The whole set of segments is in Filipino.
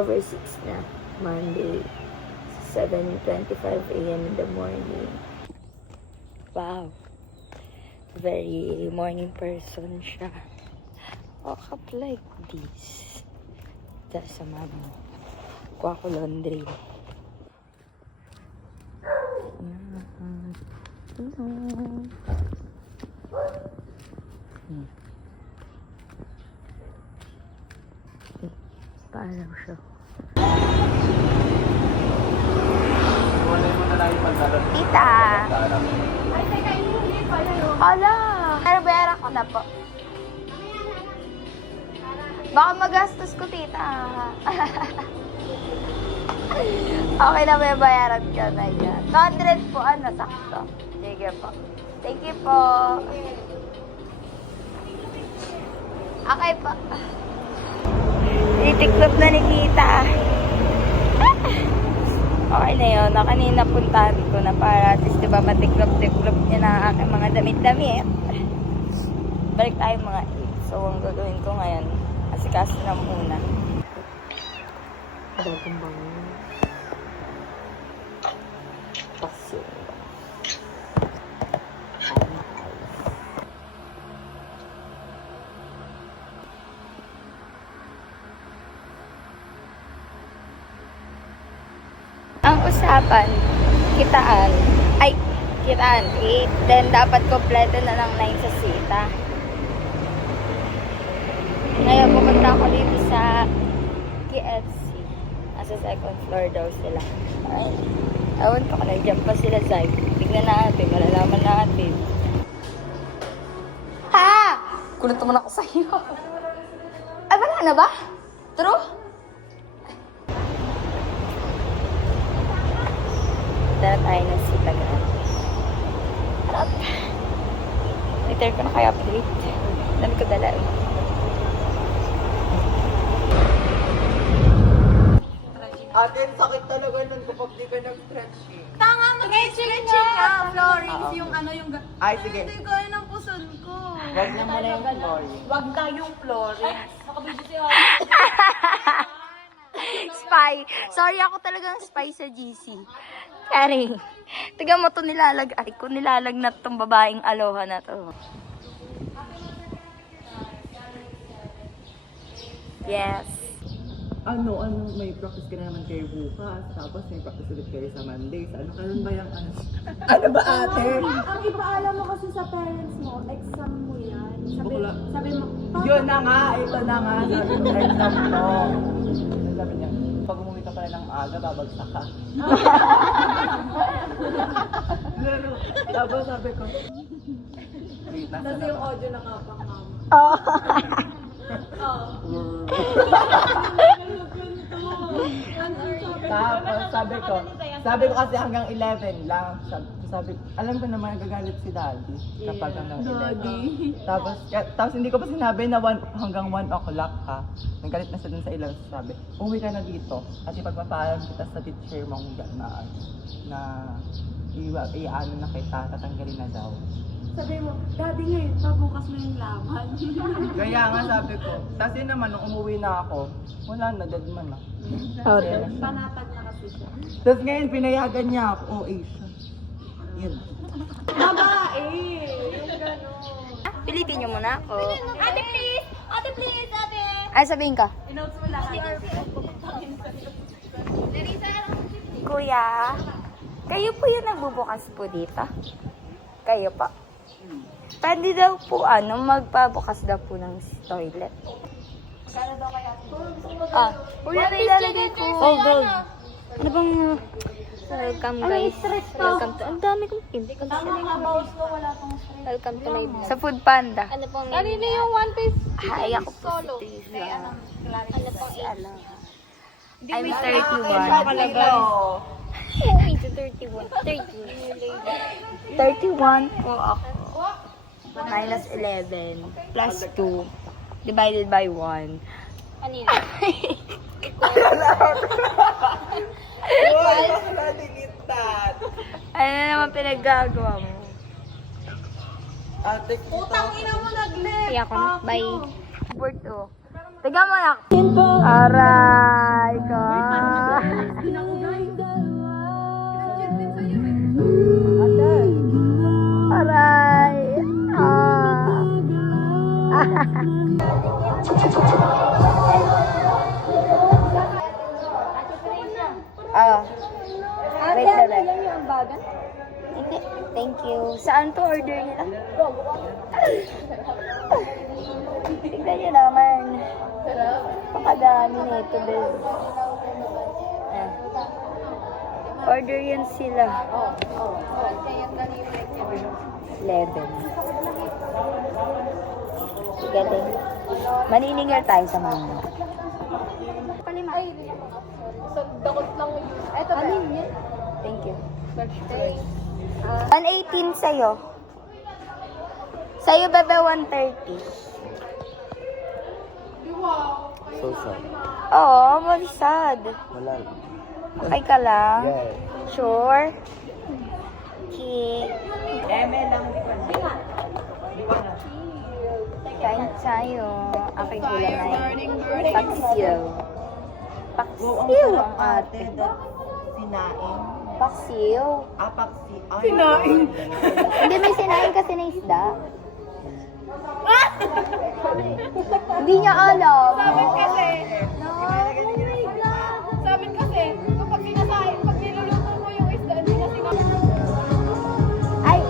October 6 na, Monday, 7:25 a.m. in the morning. Wow. Very morning person siya. Woke up like this. Tapos sa mama, kuha ko laundry. Paano siya? Tita! Ay, teka, inulit pala yun. Hala! Pero bayaran ko na po. Baka magastos ko, tita. Okay na, may bayaran ka na yan. 200 po, sakto. Sige po. Thank you po. Okay po. Titiklop na ni Tita. Okay na yun. Kanina puntahan ko na para at least diba matiklop-tiklop niya na ang aking mga damit-damit. Balik tayo mga 8. So, ang gagawin ko ngayon, asikaso na muna. Bagong bangon. Pasyon ba? Ang usapan, kitaan, 8. Then, dapat kompleto na ng 9 sa sita. Ngayon, pupunta ako dito sa KFC. Nasa second floor daw sila. Ay, ewan ko kung nandiyan pa sila, Zay. Tignan natin, malalaman natin. Ha! Kunot naman ako sa'yo. Ay, wala na ba? True? Dala tayo ng sita grad. Harap. Return ko na kaya plate. Dami ko dala. Ate, sakit talaga nun kapag di ka nag-stretching. Tanga, mag-stretching nga. Florings, yung ano yung... Ay, sige. Hindi kaya ng puson ko. Wag na muna yung flooring. Wag kayong florings. Nakabidyo si Spy. Sorry, ako talagang spy sa GC. Karing. Tiga mo to nilalag. Ko nilalagnat tong babaeng aloha na to. Yes. Ano, may practice ka na naman kayo bukas, tapos may practice ulit kayo sa Mondays. Ano, kailan ba yung ano? Ano ba, ate? Ang ipaalam mo kasi sa parents mo, exam mo yan. Bakla. Sabi mo, Yun na nga, ito na nga. Sabi ko, exam mo. Sabi niya, pag umuwi ka pala ng aga, babagsak ka. Tapos sabi ko, wait, nasa tapos na yung ba? audio nakapang mama. Oh. Tapos sabi ko kasi hanggang 11 lang. Sabi, alam ko naman nagagalit si Daddy kapag hanggang 11. Tapos hindi ko pa sinabi na hanggang 1 o'clock ha. Nagalit na siya dun sa ilang sabi, umuwi ka na dito at ipagpapaalam kita sa teacher mong na i-ano na kita, tatanggalin na daw. Sabi mo, daddy ngayon, pabukas mo yung laban. Kaya nga sabi ko, tapos yun naman, nung umuwi na ako, wala na, dead man na. Okay. Panatag na kasi siya. Tapos ngayon, pinayagan niya ako, siya. Yun. Babae! Yung gano'n. Pilitin niyo muna ako. Ate please! Ate please! Ate! Ay, sabihin ka. Inotes mo lahat. Kuya, kayo po yung nagbubukas po dito? Kayo pa? Pwede daw po magpabukas daw po ng toilet. Kano daw kaya? Kuya, nilalagay po. Oh, gold. Ano bang... Welcome guys. Welcome to... Ang dami kong hindi ko Tama ka, boss ko, wala pang stress. Welcome to my vlog. Sa Food Panda. Ano pong Kanina yung one piece Ay, ako po solo. si Tiza. Ano pong I'm 31. age? 31. 31 po ako. Minus 11. Plus 2. Divided by 1. Kanina. Wala, naliligtad. Ano naman pinaggagawa mo? Ate, Utang ina mo nag-left. Kaya ako na. Bye. Bird to. Tiga mo na. Aray ka. Aray. Wait na lang. yung bagan? Hindi. Thank you. Saan to order nila? Tignan nyo naman. Pakadami nito, Bez. Order yan sila. 11. Galing. Maniningil tayo sa mga. Palima. Ay, dakot lang yun. Eto ba? Thank you. 118 sa'yo. Sa'yo, bebe, 130. So sad. Oo, very sad. Wala. Okay ka lang? Yeah. Sure? Okay. Lang, di ko na. Kain tayo. Aking ulam ay paksiw. Paksiw ang ate. Sinaing. Paksiw. Apaksi. Sinaing. Hindi, may sinain kasi na isda. Hindi niya alam. Kasi, sa amin kasi, kapag sinasain, pag niluluto mo yung isda, hindi na sinasain. Ay!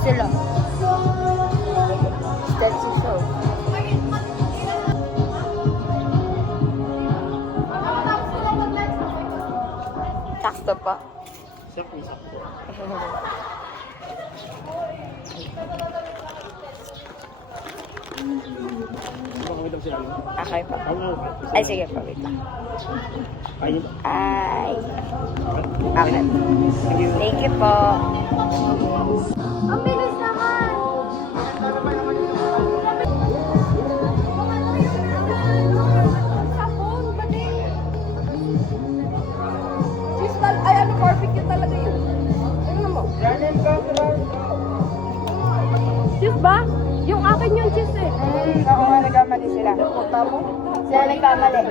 Sila. That's the show. Sakto pa. Sakto. Okay pa. Ay, sige pa. Wait lang. Ay. Okay. Thank you po. Ang bilis naman! Sapon, pati. Cheese ay ano, barbecue talaga yun. Ano mo? Cheese ba? Yung akin yung cheese eh. Oo nga, nagkamali sila. Sila nagkamali.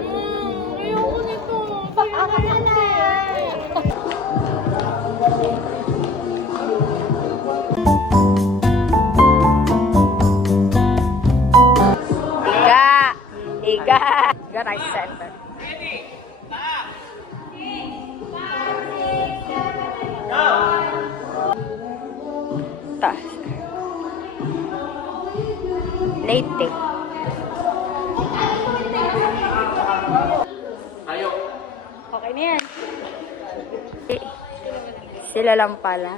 Ayoko nito. Akin na lang. Iga. Iga Rice Center. Taas. Late. Okay na yan. Sila lang pala.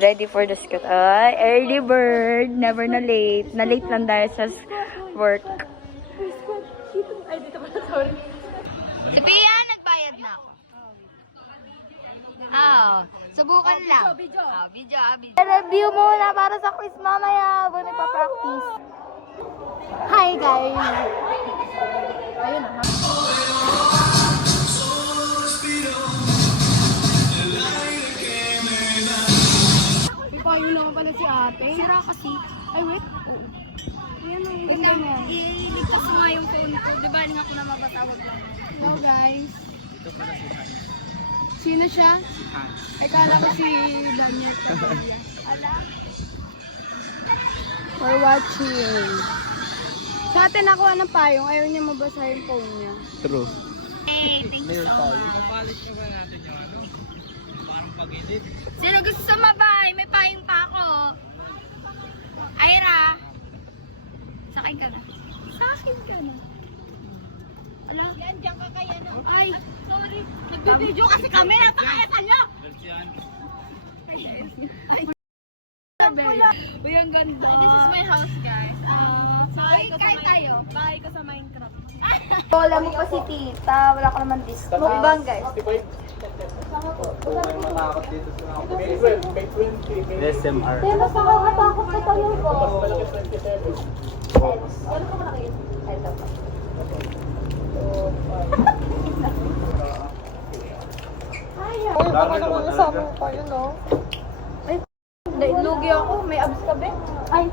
Ready for the scoot. Ay, early bird. Never na late. Na late lang dahil sa work. Ay, dito pala, sorry. Si Pia, nagbayad na ako. Subukan lang. Video. Video. Review muna para sa quiz mamaya. Buwan nagpa-practice. Hi, guys. Ayun na. Ipayo naman pala si ate. Sira kasi. Ay, wait. Ayan o. Ganda niya. Iligtas ko nga yung phone ko. Di ba, hindi ako na mabatawag lang. Hello, guys. Sino siya? Ay, kala ko si Daniel Padilla. For watching. Sa atin nakuha ng payong, ayaw niya mabasa yung phone niya. True. Hey, thank you so much. Sino gusto sumabay? May payong pa ako. Ira. Sakay ka na. Sakay ka na. Ala? Yan, dyan ka kaya na. Ay, sorry. Nagbibideo kasi kami. Napakayatan nyo. Uy, ang ganda. This is my house, guys. Kain tayo. Bahay ko sa Minecraft. Wala mo pa si tita. Wala ko naman discount. Mukbang, guys. SMR. Kaya mas nakakatakot sa tayo ko. Dami naman kasama Ay, no. lugi ako. May abs ka, be? Ay,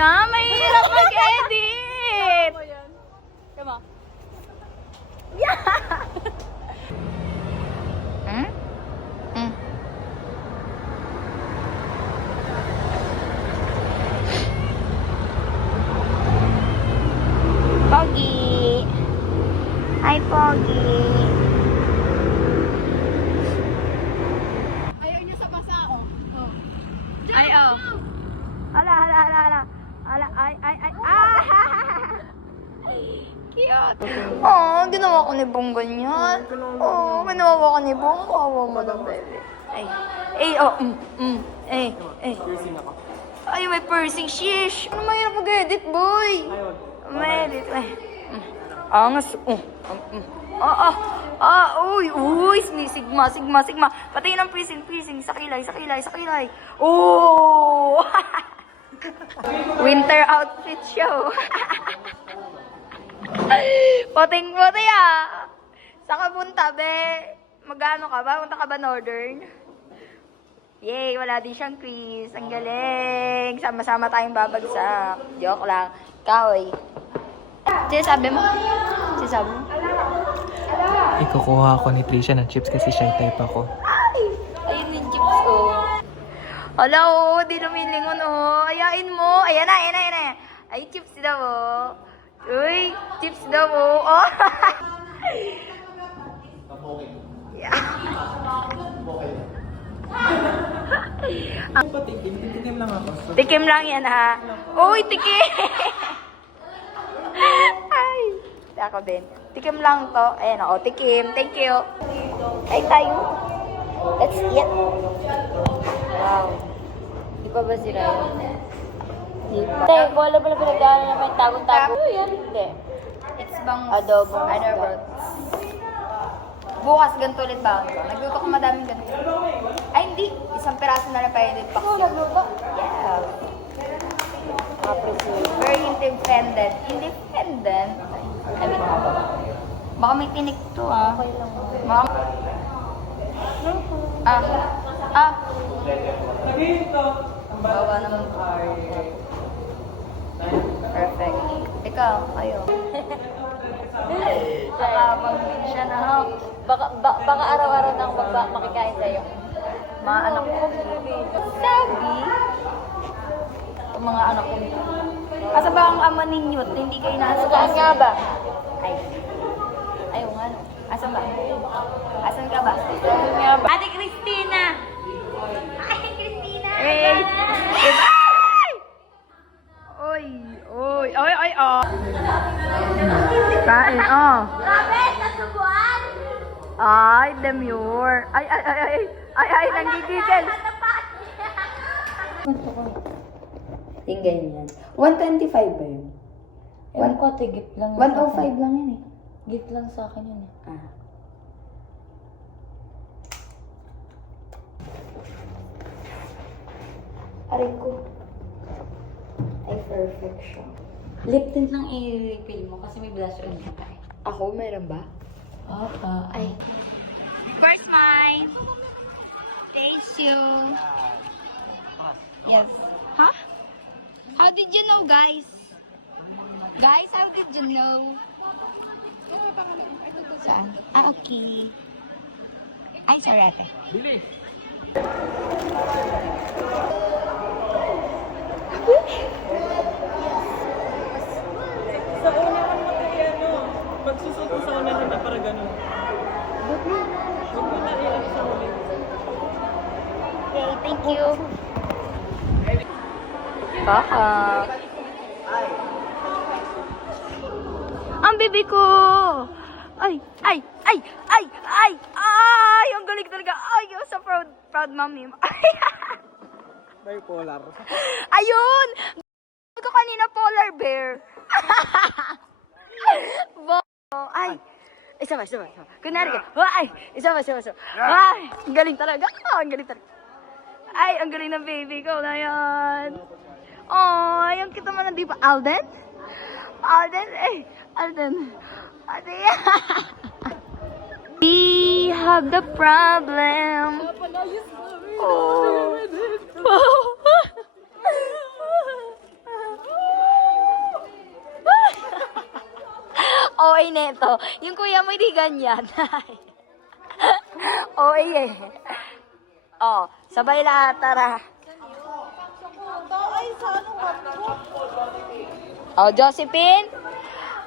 Mahirap mag-edit! Come on. Hmm? Hmm. Pogi! Hi, Pogi! Ayaw niya sa basa, oh. Ay, oh. Hala. Ay. Ah! Cute. Oh, ginawa ko ni Bong ganyan. Oh, ginawa ko ni Bong. Kawawa mo lang, baby. Ay, oh, Ay. Piercing ako. Ay, may piercing. Shish. Ano mahirap mag-edit, boy? Ayun. May-edit. Ay. Angas. Uy. Sigma. Pati ng piercing. Sa kilay. Oh! Winter outfit show. Poting-poti ah. Saan ka punta, be? Magano ka ba? Punta ka ba Northern? Yay, wala din siyang quiz. Ang galing. Sama-sama tayong babagsak. Joke lang. Kahoy. Sinasabi mo? Ikukuha ako ni Trisha ng chips kasi shy type ako. Ayun yung chips ko. Hala, oh, di lumilingon, oh. Ayain mo. Ayan na. Ay, chips daw, oh. Uy, chips daw, oh. Oh. Tikim lang ako. Tikim lang yan, ha? Uy, tikim! Ay, ako din. Tikim lang to. Ayan, oh, tikim. Thank you. Ay, tayo. Let's eat. Wow. Di pa ba si Ryan? Di pa. Tay, wala ba na pinagdaanan na may tago-tago? Hindi. It's bangus. Adobo. Bukas ganito ulit ba? Nagluto ko madaming ganito. Ay, hindi. Isang peraso na lang pa yun. Nagluto? Yeah. Very independent. I mean, baka may tinik to, ah. Baka... Bawa naman to. Perfect. Ikaw, kayo. Nakabang din siya na, ha? Baka araw-araw na ako makikain sa'yo. Mga anak ko. Sabi? Ang mga anak ko. Asa ba ang ama ninyo? Hindi kayo nasa saan nga ba? Ay. Ayaw nga, no? Asan ba? Asan ka ba? Ate Christina! Ate Christina! Hey! Ay! Oy, oh! Kain, oh! Robert, nasubuan! Ay, demure! Ay, nanggigigil! Yung ganyan. 125 ba yun? Ewan ko, gift lang. 105 lang yun eh. Gift lang sa akin yun, eh. Ah. Aray ko. Ay, perfect siya. Lip tint lang i-refill mo kasi may blush on ka eh. Ako, meron ba? Apa. Ay. First mine. Thank you. Yes. Huh? How did you know, guys? Guys, how did you know? Saan? Ah, okay. Ay, sorry ate. Bili! Sa una ka naman kaya, no? Pagsusot mo sa una na para ganun. Huwag mo na iyan sa huli. Okay, thank you. Baka. Ang bibi ko! Ay! Ang galing talaga! Ay! I'm so proud mommy. Bipolar. Ayun! Ito kanina polar bear. Ay! Isa ba? Kunwari ka. Ay! Isa ba? Ay! Ang galing talaga. Ang galing talaga. Ay! Ang galing ng baby ko na yan. Ay! Ang kita mo na di ba? Alden? We have the problem. Oh. OA neto. Yung kuya mo hindi ganyan. OA eh. Oh, sabay lahat, tara. Oh, Josephine.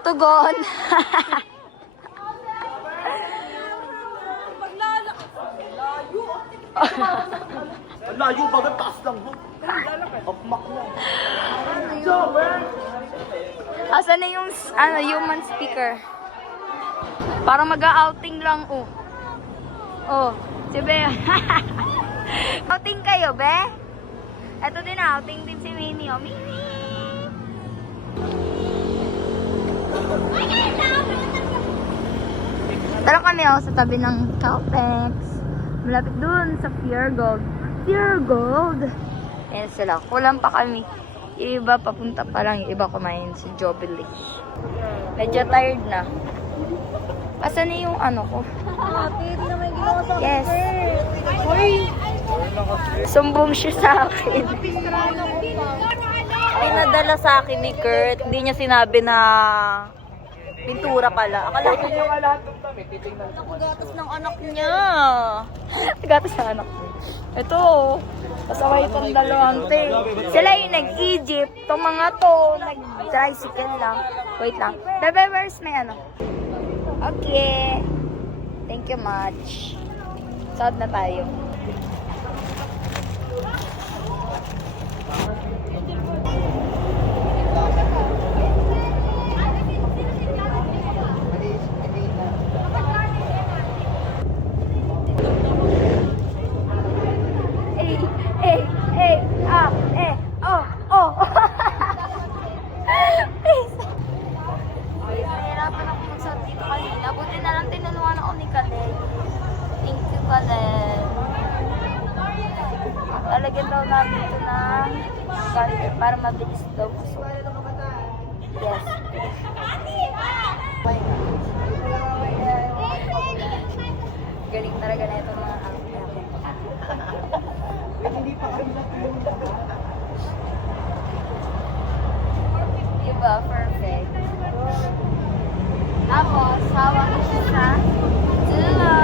Tugon. Layo ba? Taas lang mo. Akmak na. Asan na yung human speaker? Parang mag-outing lang, oh. Oh, si Be. Outing kayo, Be? Ito din, outing din si Minnie, oh. Minnie! Tara kami, oh, sa tabi ng Caltex. Malapit dun sa Pure Gold. Pure Gold! Ayan sila. Kulang pa kami. Yung iba, papunta pa lang. Yung iba kumain si Jubilee. Medyo tired na. Asan na yung ano ko? Yes. Sumbong siya sa akin. Pinadala sa akin ni Kurt. Hindi niya sinabi na pintura pala. Akala ko Yung lahat ng kami, titingnan ko. gatas ng anak niya. Gatas sa anak ko. Ito, kasaway itong dalawang te. Sila yung nag-Egypt. Itong mga to, nag-tricycle lang. Wait lang. Bebe, where's may ano? Okay. Thank you much. Saan na tayo? Nahirapan ako magsuot dito kanina. Buti na lang tinulungan ako ni Kalen. Thank you, Kalen. Lalagyan daw namin ito ng color para mabilis daw gusto. Yes. Galing talaga na ito mga Hindi pa kami napunta. Diba? Perfect. Tapos, hawak ko siya sa dulo.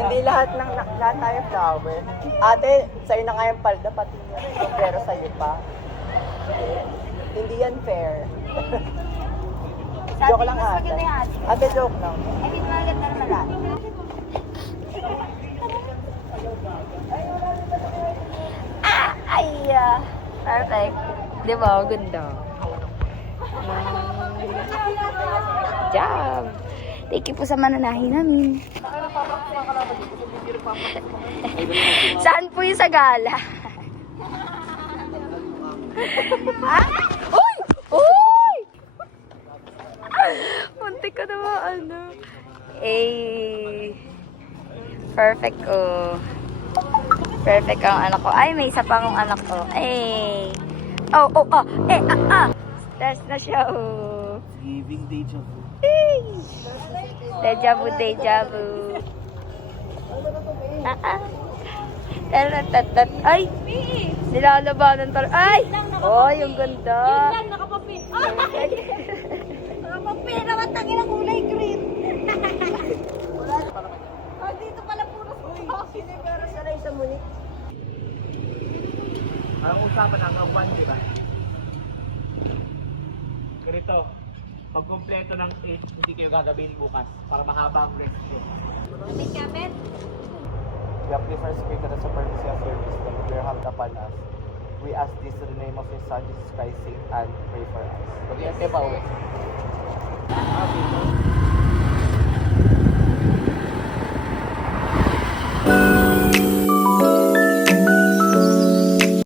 Hindi lahat tayo flower. Ate, sa'yo na nga yung palda, pati yun. Pero sa'yo pa. Hindi yan fair. Joke lang ate. Ate, joke lang. Ay, di maganda naman lahat. Perfect. Di ba? Ganda. Job. Thank you po sa mananahin namin. Saan po yung sa gala? Ah? Uy! Uy! Muntik ko naman ano. Perfect oh. Perfect ang anak ko. Ay, may isa pa akong anak ko. Oh. Stress na siya oh. Giving deja vu. Deja vu, deja vu. Taratat. Ay! Nilalabanan talaga. Ay! Oh, yung ganda. Yun lang, nakapapi. Nakapapi naman, tangin ang kulay green. Dito pala puro sino pero sanay sa Munich. Ang usapan hanggang 1, di ba? Ganito, pag kumpleto ng 8, hindi kayo gagabihin bukas para mahaba ang rest day. May kapit? We have this first speaker as a privacy of service that we have upon us. We ask this in the name of your Son, Jesus Christ, sing and pray for us. Pag-iante pa uwi.